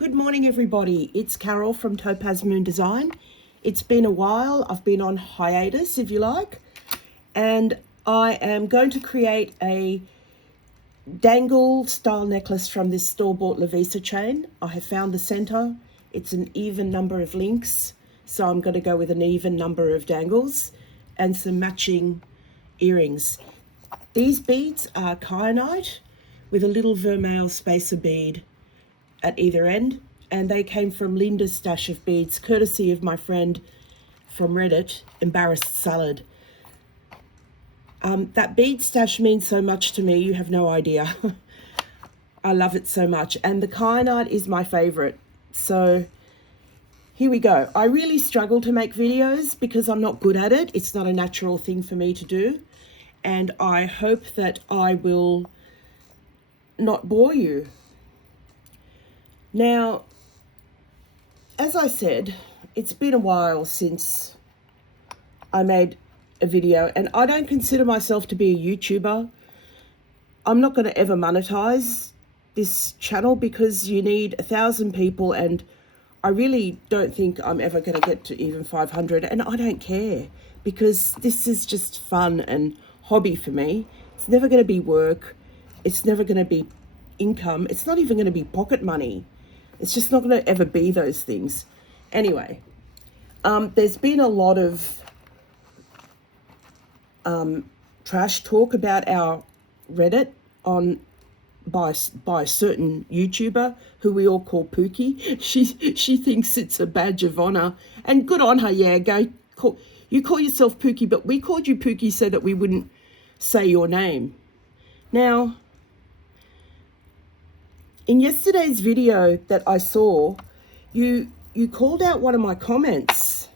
Good morning, everybody. It's Carol from TopazMoon Design. It's been a while. I've been on hiatus, if you like, and I am going to create a dangle style necklace from this store-bought Lavisa chain. I have found the center. It's an even number of links, so I'm going to go with an even number of dangles and some matching earrings. These beads are kyanite with a little vermeil spacer bead at either end, and they came from Linda's stash of beads, courtesy of my friend from Reddit, Embarrassed Salad. That bead stash means so much to me, you have no idea. I love it so much, and the kyanite is my favorite. So here we go. I really struggle to make videos because I'm not good at it. It's not a natural thing for me to do, and I hope that I will not bore you. Now, as I said, it's been a while since I made a video, and I don't consider myself to be a YouTuber. I'm not going to ever monetize this channel because you need 1,000 people, and I really don't think I'm ever going to get to even 500, and I don't care because this is just fun and hobby for me. It's never going to be work. It's never going to be income. It's not even going to be pocket money. It's just not going to ever be those things. Anyway, there's been a lot of trash talk about our Reddit by a certain YouTuber who we all call Pookie. She thinks it's a badge of honor, and good on her. Yeah, you call yourself Pookie, but we called you Pookie so that we wouldn't say your name. Now, in yesterday's video that I saw, you called out one of my comments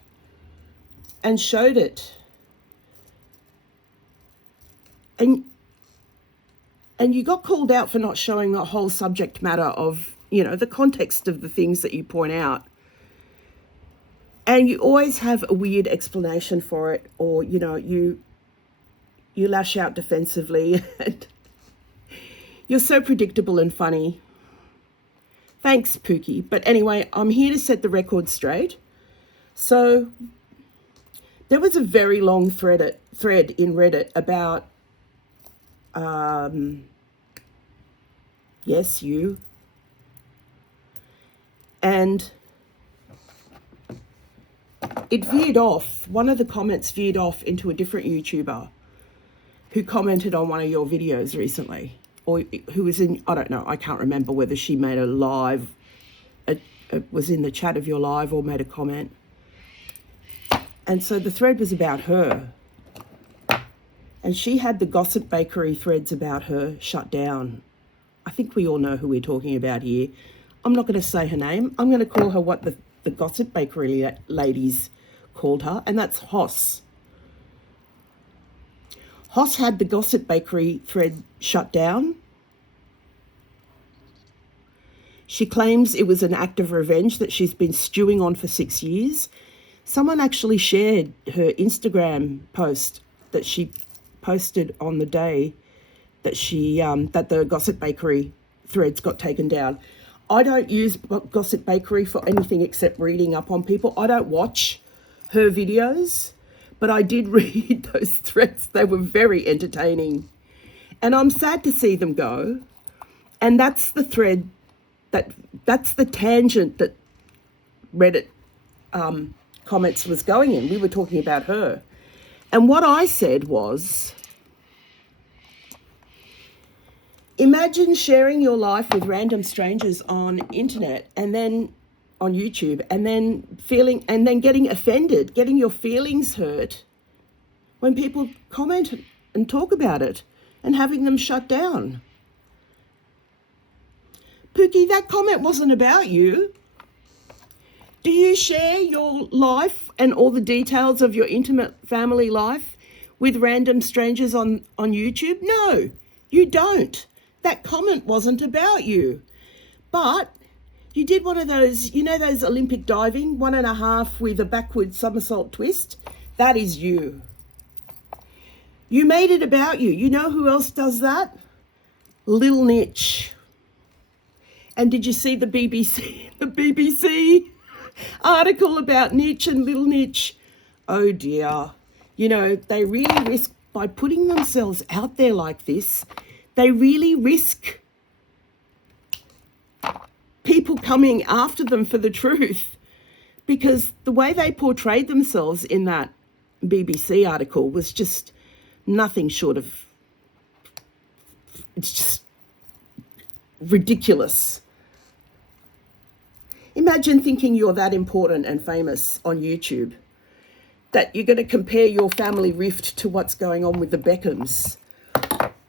and showed it. And you got called out for not showing the whole subject matter of, the context of the things that you point out. And you always have a weird explanation for it, or, you lash out defensively. And you're so predictable and funny. Thanks, Pookie. But anyway, I'm here to set the record straight. So there was a very long thread in Reddit about, yes, you. And it veered off. One of the comments veered off into a different YouTuber who commented on one of your videos recently. Or who was in, I don't know, I can't remember whether she made a live, was in the chat of your live or made a comment. And so the thread was about her. And she had the Gossip Bakery threads about her shut down. I think we all know who we're talking about here. I'm not going to say her name. I'm going to call her what the Gossip Bakery ladies called her, and that's Hoss. Hoss had the Gossip Bakery thread shut down. She claims it was an act of revenge that she's been stewing on for 6 years. Someone actually shared her Instagram post that she posted on the day that that the Gossip Bakery threads got taken down. I don't use Gossip Bakery for anything except reading up on people. I don't watch her videos. But I did read those threads. They were very entertaining. And I'm sad to see them go. And that's the thread, that's the tangent that Reddit comments was going in. We were talking about her. And what I said was, imagine sharing your life with random strangers on internet and then on YouTube, and then getting offended, getting your feelings hurt when people comment and talk about it and having them shut down. Pookie, that comment wasn't about you. Do you share your life and all the details of your intimate family life with random strangers on YouTube? No, you don't. That comment wasn't about you. But you did one of those, those Olympic diving, 1.5 with a backward somersault twist? That is you. You made it about you. You know who else does that? Lil Niche. And did you see the BBC, the BBC article about Niche and Little Niche? Oh dear. You know, they really risk, by putting themselves out there like this, they really risk people coming after them for the truth, because the way they portrayed themselves in that BBC article was just nothing short of, it's just ridiculous. Imagine thinking you're that important and famous on YouTube, that you're going to compare your family rift to what's going on with the Beckhams.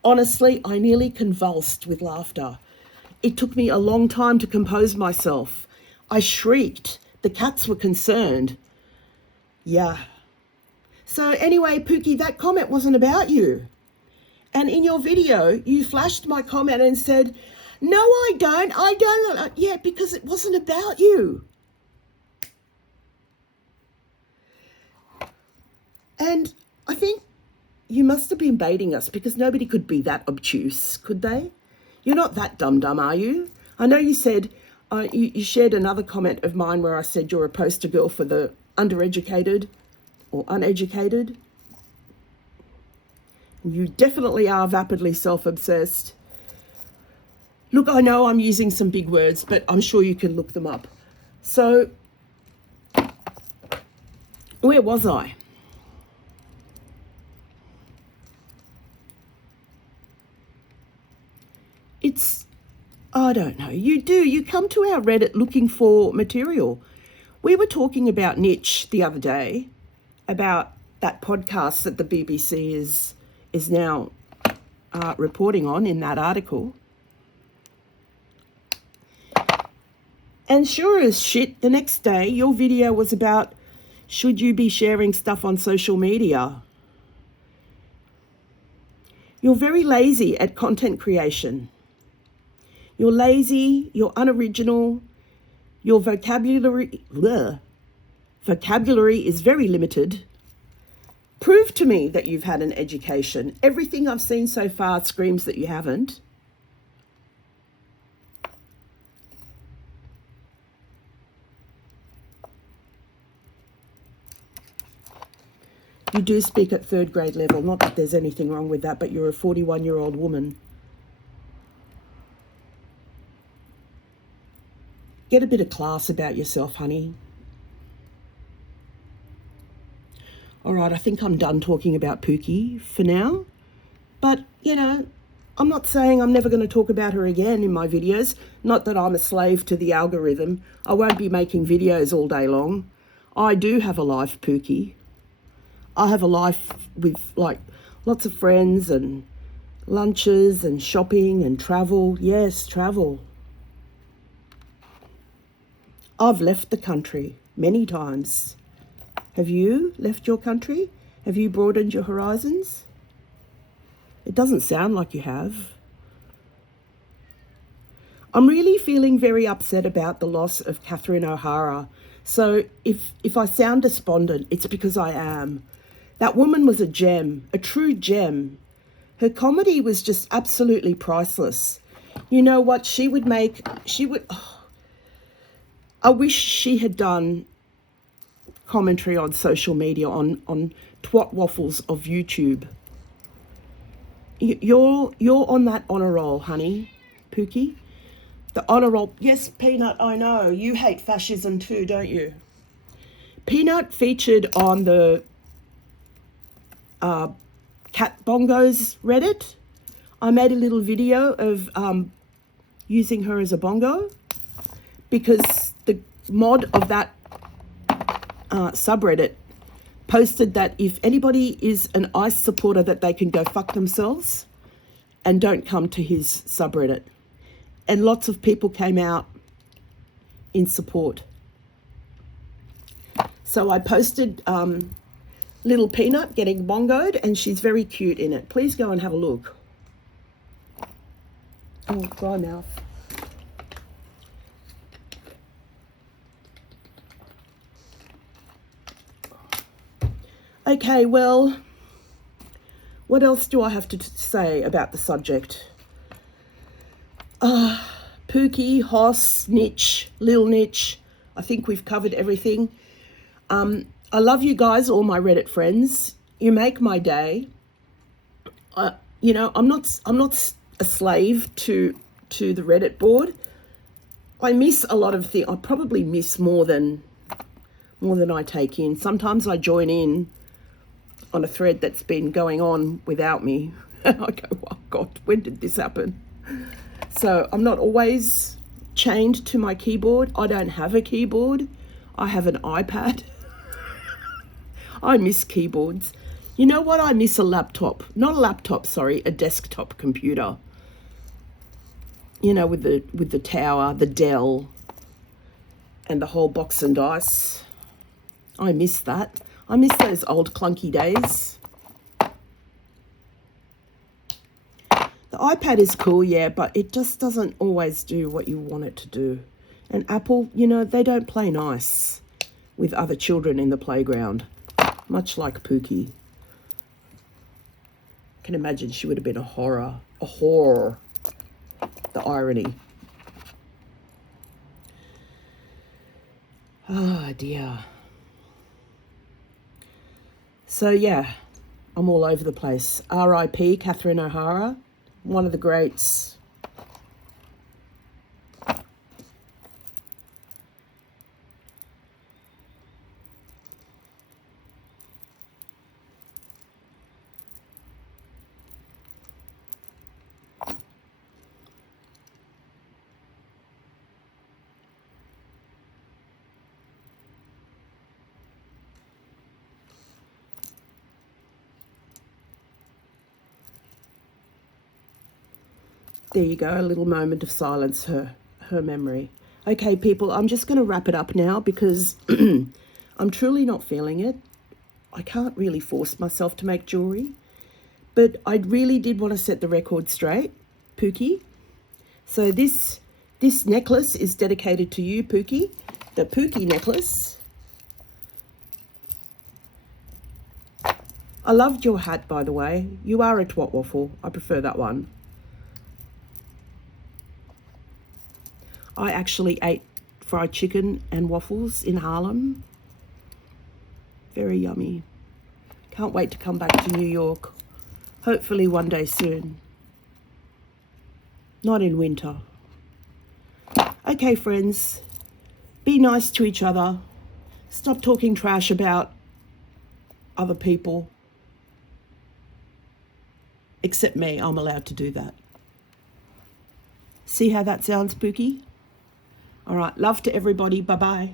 Honestly, I nearly convulsed with laughter. It took me a long time to compose myself. I shrieked. The cats were concerned. Yeah. So anyway, Pookie, that comment wasn't about you. And in your video, you flashed my comment and said, no, I don't. Yeah, because it wasn't about you. And I think you must have been baiting us, because nobody could be that obtuse, could they? You're not that dumb, are you? I know you said, you shared another comment of mine where I said you're a poster girl for the undereducated or uneducated. You definitely are vapidly self-obsessed. Look, I know I'm using some big words, but I'm sure you can look them up. So, where was I? I don't know. You come to our Reddit looking for material. We were talking about Niche the other day, about that podcast that the BBC is now reporting on in that article. And sure as shit, the next day, your video was about, should you be sharing stuff on social media? You're very lazy at content creation. You're lazy, you're unoriginal, your vocabulary is very limited. Prove to me that you've had an education. Everything I've seen so far screams that you haven't. You do speak at third grade level. Not that there's anything wrong with that, but you're a 41-year-old woman. Get a bit of class about yourself, honey. All right, I think I'm done talking about Pookie for now. But, you know, I'm not saying I'm never going to talk about her again in my videos. Not that I'm a slave to the algorithm. I won't be making videos all day long. I do have a life, Pookie. I have a life with, like, lots of friends and lunches and shopping and travel. Yes, travel. I've left the country many times. Have you left your country? Have you broadened your horizons? It doesn't sound like you have. I'm really feeling very upset about the loss of Catherine O'Hara. So if I sound despondent, it's because I am. That woman was a gem, a true gem. Her comedy was just absolutely priceless. You know what? I wish she had done commentary on social media, on twat waffles of YouTube. You're on that honor roll, honey, Pookie. The honor roll. Yes, Peanut, I know. You hate fascism too, don't you? Peanut featured on the Cat Bongos Reddit. I made a little video of using her as a bongo, because the mod of that subreddit posted that if anybody is an ICE supporter, that they can go fuck themselves and don't come to his subreddit. And lots of people came out in support. So I posted little Peanut getting bongoed, and she's very cute in it. Please go and have a look. Oh, dry mouth. Okay, well, what else do I have to say about the subject? Pookie. Pookie, Hoss, Niche, Lil Niche. I think we've covered everything. I love you guys, all my Reddit friends. You make my day. You know, I'm not a slave to the Reddit board. I miss a lot of things. I probably miss more than I take in. Sometimes I join in on a thread that's been going on without me. I go, oh God, when did this happen? So I'm not always chained to my keyboard. I don't have a keyboard. I have an iPad. I miss keyboards. You know what? I miss a laptop. Not a laptop, sorry, a desktop computer. You know, with the tower, the Dell, and the whole box and dice. I miss that. I miss those old clunky days. The iPad is cool, yeah, but it just doesn't always do what you want it to do. And Apple, you know, they don't play nice with other children in the playground, much like Pookie. I can imagine she would have been a horror. The irony. Oh dear. So yeah, I'm all over the place. R.I.P. Catherine O'Hara, one of the greats. There you go, a little moment of silence, her memory. Okay, people, I'm just going to wrap it up now because I'm truly not feeling it. I can't really force myself to make jewelry, but I really did want to set the record straight, Pookie. So this necklace is dedicated to you, Pookie. The Pookie necklace. I loved your hat, by the way. You are a twat waffle. I prefer that one. I actually ate fried chicken and waffles in Harlem. Very yummy. Can't wait to come back to New York. Hopefully one day soon. Not in winter. Okay, friends. Be nice to each other. Stop talking trash about other people. Except me, I'm allowed to do that. See how that sounds, Pookie? All right, love to everybody. Bye-bye.